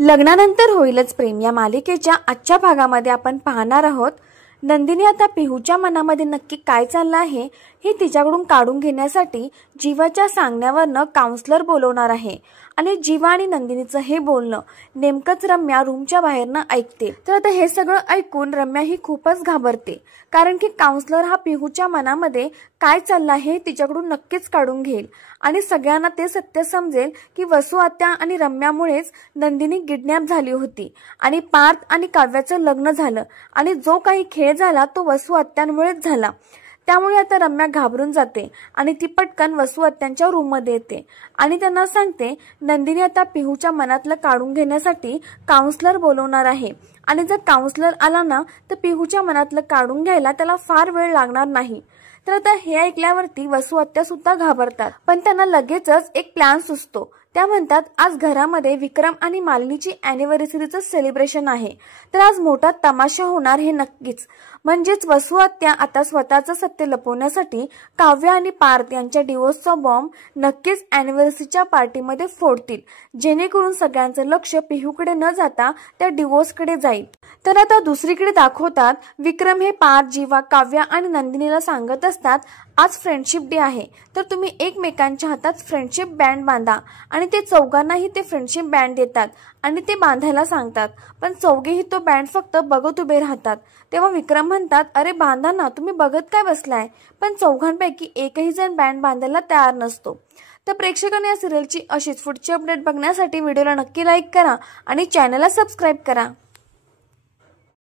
लग्नानंतर होईलच प्रेम या मालिकेच्या आजच्या भागामध्ये आपण पाहणार आहोत नंदिनी आता पिहूच्या मनामध्ये नक्की काय चाललं आहे हे तिच्याकडून काढून घेण्यासाठी जीवाच्या सांगण्यावरनं काउन्सलर बोलवणार आहे आणि जीवा आणि नंदिनीचं हे बोलणं नेमकंच रम्या रूमच्या बाहेरनं ऐकते। तर आता हे सगळं ऐकून रम्या ही खूपच घाबरते, कारण की काउन्सलर हा पिहूच्या मनामध्ये काय चाललं आहे तिच्याकडून नक्कीच काढून घेईल आणि सगळ्यांना ते सत्य समजेल की वसू आत्या आणि रम्यामुळेच नंदिनी किडनॅप झाली होती आणि पार्थ आणि काव्याचं लग्न झालं आणि जो काही खेळ झाला तो वसू आत्यांमुळेच झाला। त्यामुळे आता रम्या घाबरून जाते आणि ती पटकन वसू आत्यांच्या रूम मध्ये येते आणि त्यांना सांगते नंदिनी आता पिहूच्या मनातलं काढून घेण्यासाठी काउन्सलर बोलवणार आहे आणि जर काउन्सलर आला ना तर पिहूच्या मनातलं काढून घ्यायला त्याला फार वेळ लागणार नाही। तर आता हे ऐकल्यावरती वसू आत्या सुद्धा घाबरतात, पण त्यांना लगेचच एक प्लॅन सुचतो। त्या म्हणतात आज घरामध्ये विक्रम आणि मालिनीची अॅनिव्हर्सरीचं सेलिब्रेशन आहे, तर आज मोठा तमाशा होणार हे नक्कीच। म्हणजेच वसू आत्या आता स्वतःचं सत्य लपवण्यासाठी काव्य आणि पार्थ यांच्या डिवोर्सचा बॉम्ब नक्कीच अॅनिव्हर्सरीच्या पार्टीमध्ये फोडतील, जेणेकरून सगळ्यांचं लक्ष पिहूकडे न जाता त्या डिवोर्सकडे जाईल। तर आता दुसरीकडे दाखवतात विक्रम हे पार्थ, जीवा, काव्य आणि नंदिनीला सांगत असतात आज फ्रेंडशिप डे आहे, तर तुम्ही एकमेकांच्या हातात फ्रेंडशिप बँड बांधा आणि ते चौघांनाही ते फ्रेंडशिप बँड देतात आणि ते बांधायला सांगतात, पण चौघेही तो बँड फक्त बघत उभे राहतात। तेव्हा विक्रम म्हणतात अरे बांधा ना, तुम्ही बघत काय बसलाय, पण चौघांपैकी एकही जण बँड बांधायला तयार नसतो। तर प्रेक्षकांनी या सिरियलची अशीच पुढची अपडेट बघण्यासाठी व्हिडिओला नक्की लाईक करा आणि चॅनलला सबस्क्राईब करा।